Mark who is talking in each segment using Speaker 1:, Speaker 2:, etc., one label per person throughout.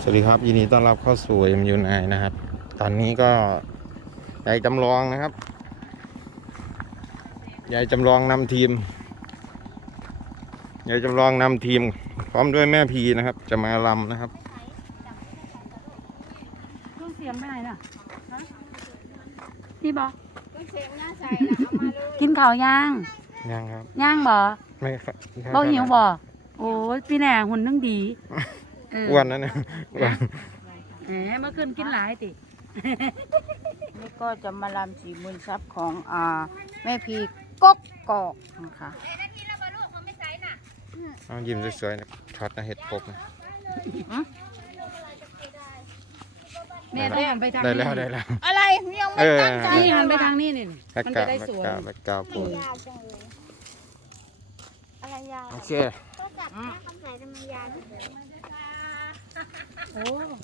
Speaker 1: สวัสดีครับ ยินดีต้อนรับเข้าสู่ MU9 นะครับ ตอนนี้ก็ยายจำลองนะครับยายจำลองนำทีมยายจำลองนำทีม พร้อมด้วยแม่พีนะครับ จะมาลำนะครับ
Speaker 2: เครื่องเสียงไปไหนน่ะฮะพี่บอก
Speaker 3: ก็เสียงหน้าใส่นะเอามาเลย
Speaker 2: กินข้าวย่าง
Speaker 1: ยังครับ
Speaker 2: ย่างบ่
Speaker 1: ไม่ครับ
Speaker 2: บ่หิวบ่โอ้ยพี่แหน่หุ่นนึงดี เอ้
Speaker 1: วนนะเนี่ยอ้วน
Speaker 2: แหมเมื่อคืนกินหลายติ
Speaker 3: นี่ก็จะมาลำสีมูลทรัพย์ของอ่าแม่พีกกกอกนะคะ
Speaker 1: เอายิ้มสวยๆนะช็อตนะเห็ดปกนะ
Speaker 2: แม่ได้หันไปทาง
Speaker 1: ได้
Speaker 2: นี้
Speaker 1: แล้วได้แล้ว
Speaker 3: อะไรยังไม่ตั้งใจ
Speaker 2: นี่หันไปทางนี้นี่
Speaker 1: แบ็ก
Speaker 2: มัน
Speaker 1: กรา
Speaker 2: จะ
Speaker 1: ว
Speaker 2: ได้
Speaker 1: แบ็ก
Speaker 2: สวย
Speaker 1: กราวแบ็กกราวปู
Speaker 3: ยาวจังเลยอะไรยาว
Speaker 1: โอเค
Speaker 3: ก็จับแม่คำใส่ทำไมยาวที่สุด
Speaker 2: โอ้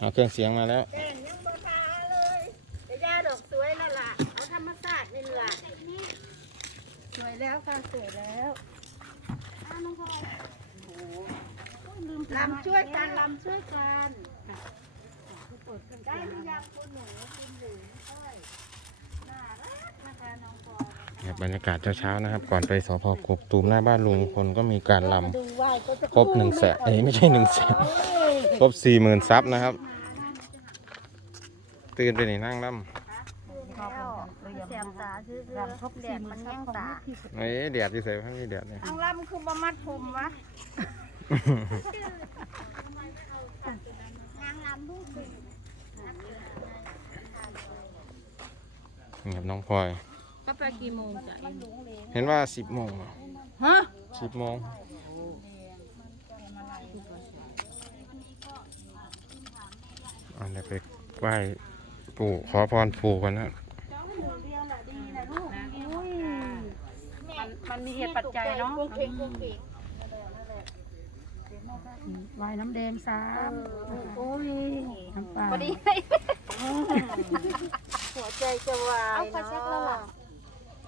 Speaker 1: เอาเครื่องเสียงมาแล้ว
Speaker 3: แดงยังโบทาเลยแต่ยาดอกสวยแล้วล่ะเอาธรรมชาตินี่แหละสวยแล้วค่ะสวยแล้วลำช่วยกันลำช่วยกันได้หรือยังคุณหนูคุณหนูเอ้ยน่ารักนะ คะน้องปอย
Speaker 1: ครับบรรยากาศเช้าๆนะครับ ก่อนไปสพกกตูมหน้าบ้านลุงพลก็มีการล
Speaker 3: ดูไหว้ก็จะำ
Speaker 1: ครบหนึ่งแสนเอ้ยไม่ใช่หนึ่งแสนครบสี่หมื่นซับนะครับ ตื่นไปนี่นั่งล
Speaker 3: เสียมตาซื้อๆครบแดดมันแย่งตาำ
Speaker 1: เอ้ยแดดที่ใส่ไม่มีแดดเนี่ย
Speaker 3: ทางลำคือบ่มัดผมวะนางลำผู้คื
Speaker 1: นี่ครับน้องพลอย
Speaker 2: ก็ไปกี่โมงจ้ะ
Speaker 1: เห็นว่าสิบโมง
Speaker 2: ฮะ
Speaker 1: สิบโมงอันนี้ไปไหว้ปู่ขอพรปู่กันนะ
Speaker 2: มันมันมีเหตุปัจจัยเนาะ
Speaker 3: กุ้งเพ่งกุ้งเพ่ง
Speaker 2: วายน้ำแดงสาม
Speaker 3: โอ้ย
Speaker 2: น้ำปลา
Speaker 3: พอดี หัวใจจะวายเนาะ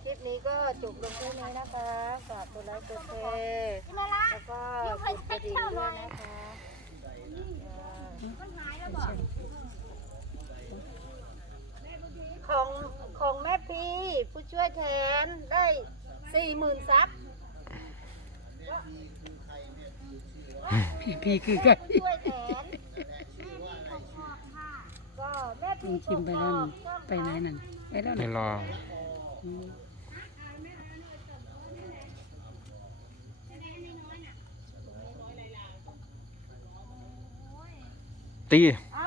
Speaker 3: คลิปนี้ก็จบลงแค่นี้นะคะฝากกดไลค์กดแชร์แล้วก็กดกระดิ่งด้วยนะคะของของแม่พีผู้ช่วยแทนได้สี่หมื่นซับ
Speaker 2: พี่พี่คือกัน
Speaker 3: ช่วยแทนก็ แม่พี
Speaker 2: ชิมไปแล้วนี่ไปไหนนั่นไปแล้ว
Speaker 1: ไม่
Speaker 2: นะ
Speaker 1: รอ
Speaker 2: อืม
Speaker 1: ตี
Speaker 3: เอา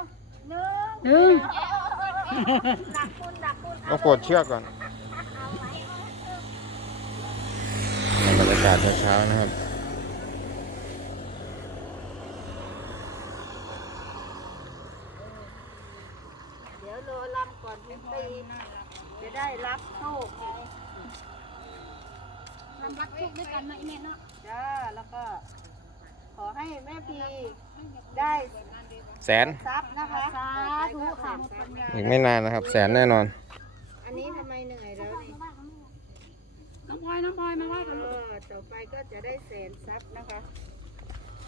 Speaker 3: หนึ่ง
Speaker 2: หนึ่ง
Speaker 3: ดักคุณดักคุณ
Speaker 1: เอากดเชือกก่อนบรรยากาศเช้าๆนะครับ
Speaker 3: ยวรอลำก่อนถึงตีจะได้รับโชคไงลำรับโชคด้วยกันนะอีเมเนาะจ้าแล้วก็ ขอให้แม่พีได้
Speaker 1: แสน
Speaker 3: ทรัพย์นะคะสาธุค่ะ
Speaker 1: อีกไม่นานนะครับ แสนแน่นอน
Speaker 3: อันนี้ทำไมเหนื่อยแล้วนี่
Speaker 2: น้องพลอยน้องพลอยมาไหว้กัน
Speaker 3: เอ
Speaker 2: ลูก
Speaker 3: อต่อไปก็จะได้แสนทรัพย์นะคะ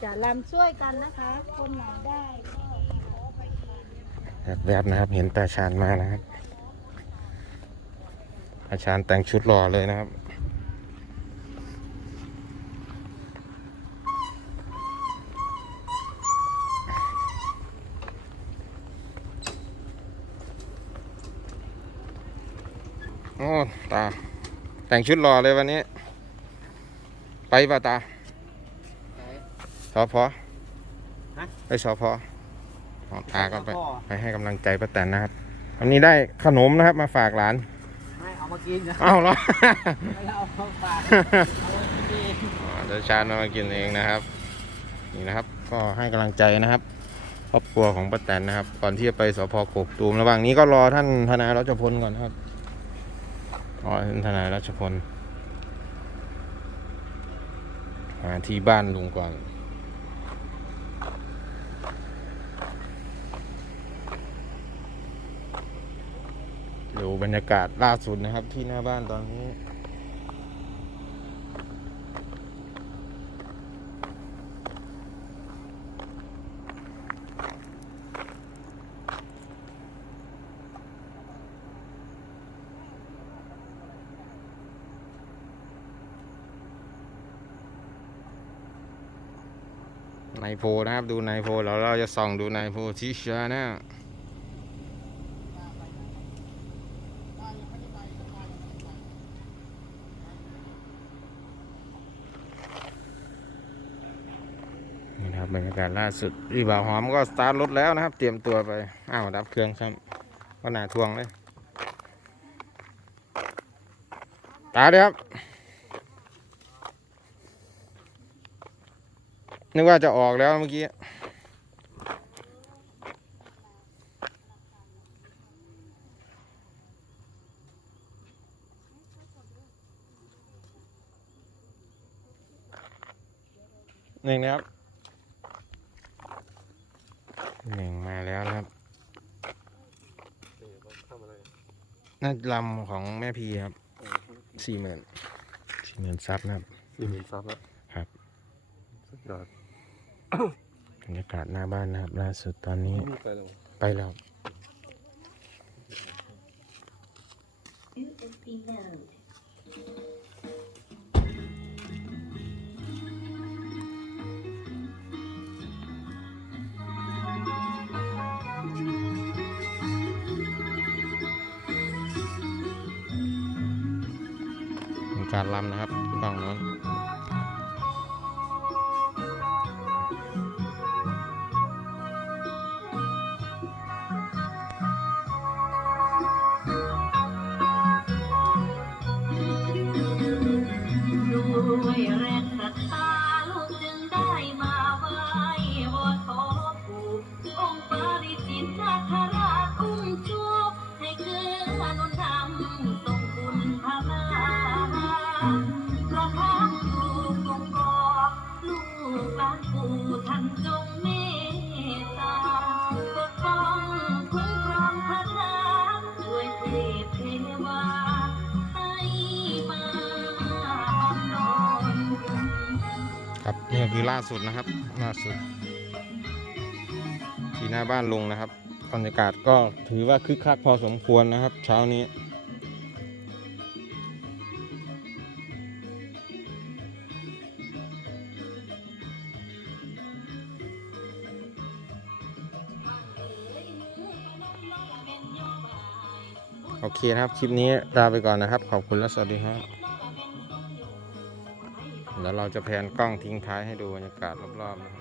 Speaker 3: จะลำช่วยกันนะคะ คนไหนได้ก็
Speaker 1: แวบๆนะครับ เห็นตาชานมานะครับตาชานแต่งชุดรอเลยนะครับโอ้ตา แต่งชุดรอเลยวันนี้ ไปป่ะตาสอพอ
Speaker 4: ฮะ
Speaker 1: ไปสอพออ๋อ ตาก็ไปไปให้กำลังใจป้าแตนนะครับวันนี้ได้ขนมนะครับมาฝากหลาน
Speaker 4: ไม่เอามากินนะ
Speaker 1: เอ้าเหรอ
Speaker 4: ไม่เอามาฝากเอามากิน
Speaker 1: อ๋อเดี๋ยวชาญเอามากินเองนะครับ นี่นะครับ ก็ให้กำลังใจนะครับครอบครัวของป้าแตนนะครับ ก่อนที่จะไปสพกกตูมระหว่างนี้ก็รอท่านทนายรัชพลก่อนนะครับรอท่านทนายรัชพลมาที่บ้านลุงก่อน ดูบรรยากาศล่าสุดนะครับที่หน้าบ้านตอนนี้ นายโพนะครับ ดูนายโพแล้วเราจะส่องดูนายโพที่ชานะ บรรยากาศล่าสุดรีบ่าวหอมก็สตาร์ทรถแล้วนะครับ เตรียมตัวไปอ้าวดับเครื่องซ้ำก็หนาทวงเลยตาเดียวครับนึกว่าจะออกแล้วเมื่อกี้หนึ่งนะครับ หนึ่งมาแล้วนะครับ น่าลำของแม่พีครับสี่หมื่นสี่หมื่นซับนะครับ
Speaker 5: สี่หมื่นซับแล้ว
Speaker 1: ครับ
Speaker 5: สุดยอด
Speaker 1: บรรยากาศหน้าบ้านนะครับล่าสุดตอนนี้
Speaker 5: นี่ไปแล้ว
Speaker 1: ไปแล้วมี การลำนะครับฝั่งโน้นครับนี่ คือล่าสุดนะครับ ล่าสุด ที่หน้าบ้านลุงนะครับบรรยากาศก็ถือว่าคึกคักพอสมควรนะครับ เช้านี้โอเคนะครับ คลิปนี้ลาไปก่อนนะครับ ขอบคุณและสวัสดีครับ เดี๋ยวเราจะแพนกล้องทิ้งท้ายให้ดูบรรยากาศรอบๆนะครับ